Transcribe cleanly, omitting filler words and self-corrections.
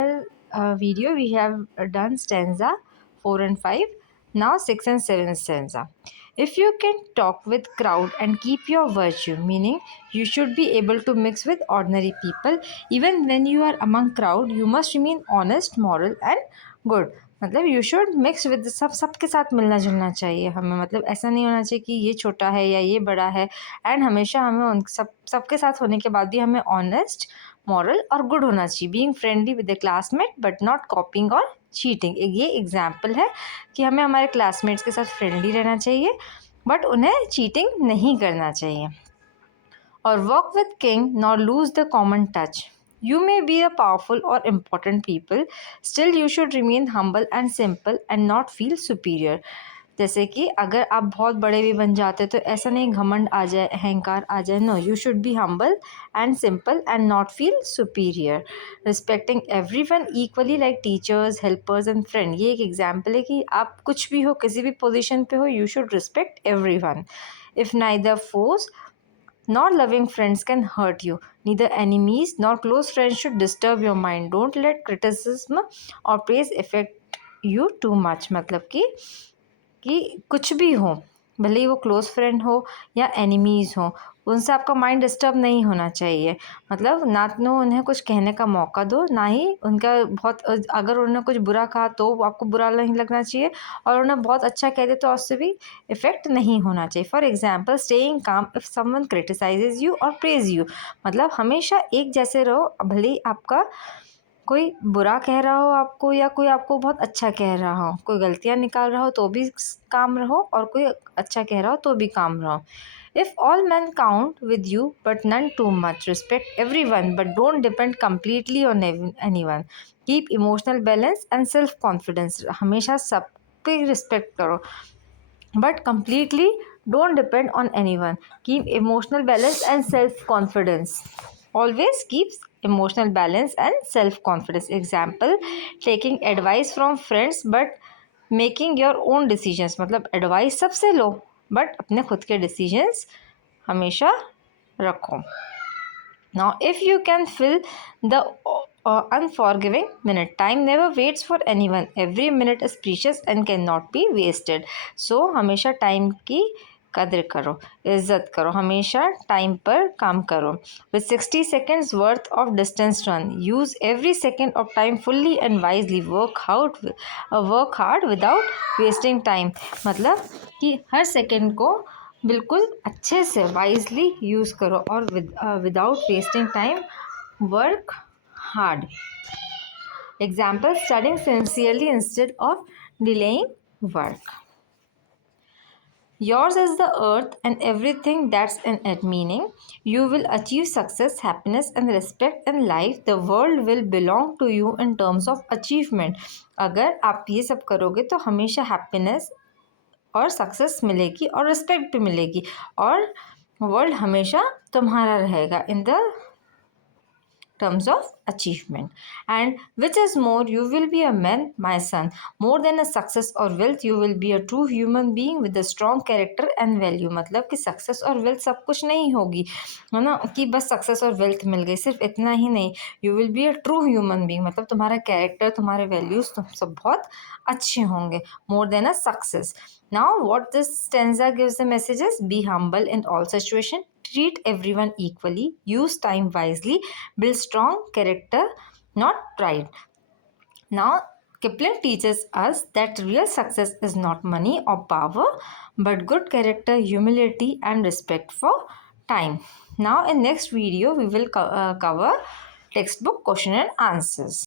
Video we have done stanza 4 and 5. Now 6 and 7 stanza. If you can talk with crowd and keep your virtue, meaning you should be able to mix with ordinary people. Even when you are among crowd, you must remain honest, moral and good. मतलब you should mix with सबके साथ मिलना जुलना चाहिए हमें. मतलब ऐसा नहीं होना चाहिए कि ये छोटा है या ये बड़ा है. एंड हमेशा हमें उन सबके साथ होने के बाद भी हमें ऑनेस्ट, मॉरल और गुड होना चाहिए. Being friendly with the classmate but not copying और चीटिंग. ये एग्जाम्पल है कि हमें हमारे क्लासमेट्स के साथ फ्रेंडली रहना चाहिए बट उन्हें चीटिंग नहीं करना चाहिए. और work with king not lose the common touch. You may be a powerful or important people, still you should remain humble and simple and not feel superior. जैसे कि अगर आप बहुत बड़े भी बन जाते तो ऐसा नहीं घमंड आ जाए, अहंकार आ जाए. No, you should be humble and simple and not feel superior. Respecting everyone equally like teachers, helpers and friend. ये एक एग्जाम्पल है कि आप कुछ भी हो, किसी भी पोजिशन पे हो, you should respect everyone. If neither force nor loving friends can hurt you. Neither enemies nor close friends should disturb your mind. Don't let criticism or praise affect you too much. मतलब कि कुछ भी हो, भले ही वो close friend हो या enemies हो, उनसे आपका माइंड डिस्टर्ब नहीं होना चाहिए. मतलब ना तो उन्हें कुछ कहने का मौका दो, ना ही उनका बहुत, अगर उन्होंने कुछ बुरा कहा तो आपको बुरा नहीं लगना चाहिए, और उन्हें बहुत अच्छा कह दे तो उससे भी इफ़ेक्ट नहीं होना चाहिए. फॉर एग्जाम्पल, स्टेइंग काम इफ़ समवन क्रिटिसाइजेज यू और प्रेज यू. मतलब हमेशा एक जैसे रहो, भले ही आपका कोई बुरा कह रहा हो आपको या कोई आपको बहुत अच्छा कह रहा हो, कोई गलतियाँ निकाल रहा हो तो भी काम रहो, और कोई अच्छा कह रहा हो तो भी काम रहो. If all men count with you but none too much, respect everyone but don't depend completely on anyone. Keep emotional balance and self confidence. हमेशा सबकी रिस्पेक्ट करो but completely don't depend on anyone. Keep emotional balance and self confidence. Always keeps emotional balance and self confidence. Example, taking advice from friends but making your own decisions. मतलब advice सबसे लो but अपने खुद के decisions हमेशा रखो. Now, if you can fill the unforgiving minute, time never waits for anyone. Every minute is precious and cannot be wasted. So, हमेशा time की कदर करो, इज्जत करो, हमेशा टाइम पर काम करो. With 60 seconds worth of distance run, use every second of time fully and wisely. Work hard without wasting time. मतलब कि हर सेकंड को बिल्कुल अच्छे से वाइजली यूज़ करो और without wasting time work hard. Example, studying sincerely instead of delaying work. Yours is the earth and everything that's in it, meaning you will achieve success, happiness and respect in life. The world will belong to you in terms of achievement. अगर आप ये सब करोगे तो हमेशा happiness और success मिलेगी और रिस्पेक्ट भी मिलेगी, और वर्ल्ड हमेशा तुम्हारा रहेगा in the terms of achievement. And which is more, you will be a man, my son. More than a success or wealth, you will be a true human being with a strong character and value. मतलब कि success और wealth सब कुछ नहीं होगी, है ना, कि बस सक्सेस और वेल्थ मिल गई, सिर्फ इतना ही नहीं. You will be a true human being, मतलब तुम्हारा कैरेक्टर, तुम्हारे वैल्यूज तुम सब बहुत अच्छे होंगे. More than a success. Now, what this stanza gives the messages: be humble in all situations, treat everyone equally, use time wisely, build strong character, not pride. Now, Kipling teaches us that real success is not money or power, but good character, humility, and respect for time. Now, in next video, we will cover textbook question and answers.